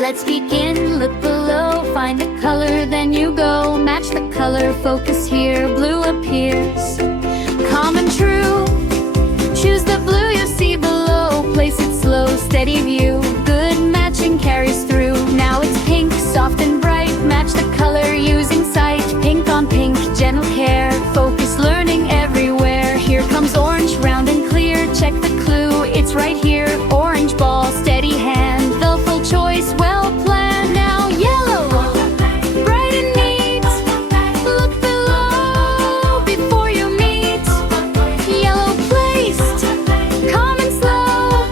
Let's begin, look below, find a color, then you go. Match the color, focus here, blue appears. Common, true, choose the blue you see below. Place it slow, steady view, good matching carries through. Now it's pink, soft and bright, match the color using sight. Pink on pink, gentle care, focus learning everywhere. Here comes orange, round and clear, check the clue, it's right here. Orange ball, steady hand, the full choice, well planned. Now yellow, bright and neat, look below before you meet. Yellow placed, calm and slow,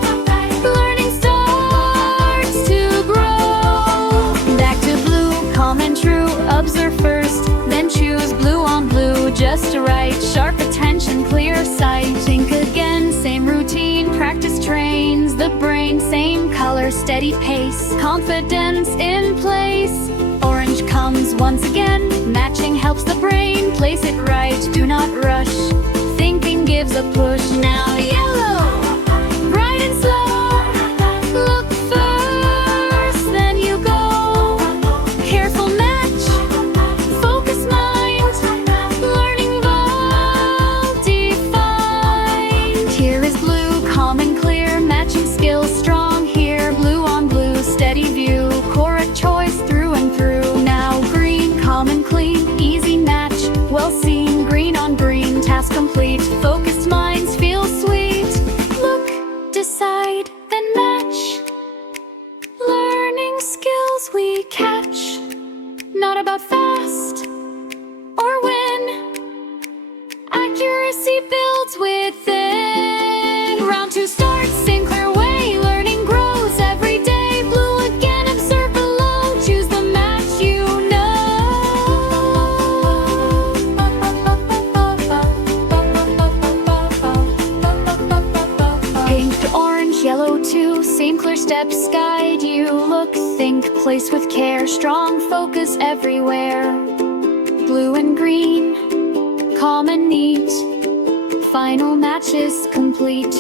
learning starts to grow. Back to blue, calm and true, observe first, then choose. Blue on blue, just right, sharp attention, clear sight. Think again, same routine, practice trains the brain. Same color, steady pace, confidence in place. Orange comes once again, matching helps the brain. Place it right, do not rush, thinking gives a push. Now yellow, bright and slow, look first, then you go. Careful match, focus mind, learning well defined. Here is blue, calm and clear, matching skills strong here. Blue on blue, steady view, correct choice through and through. Now green, calm and clean, easy match, well seen. Green on green, task complete, focused minds feel sweet. Look, decide, then match, learning skills we catch. Not about fast or win, accuracy builds within. Round two starts, same clear way, learning grows every day. Blue again, observe below, choose the match you know. Pink to orange, yellow too, same clear steps guide you. Look, think, place with care, strong focus everywhere. Blue and green, calm and neat, final match is complete.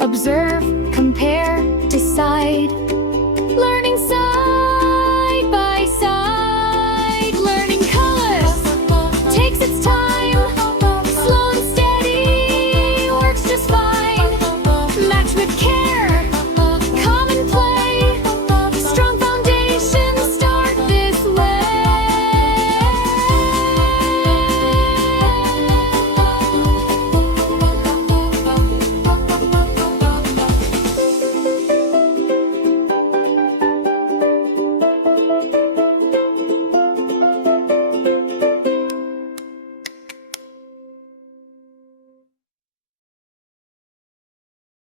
Observe, compare, decide,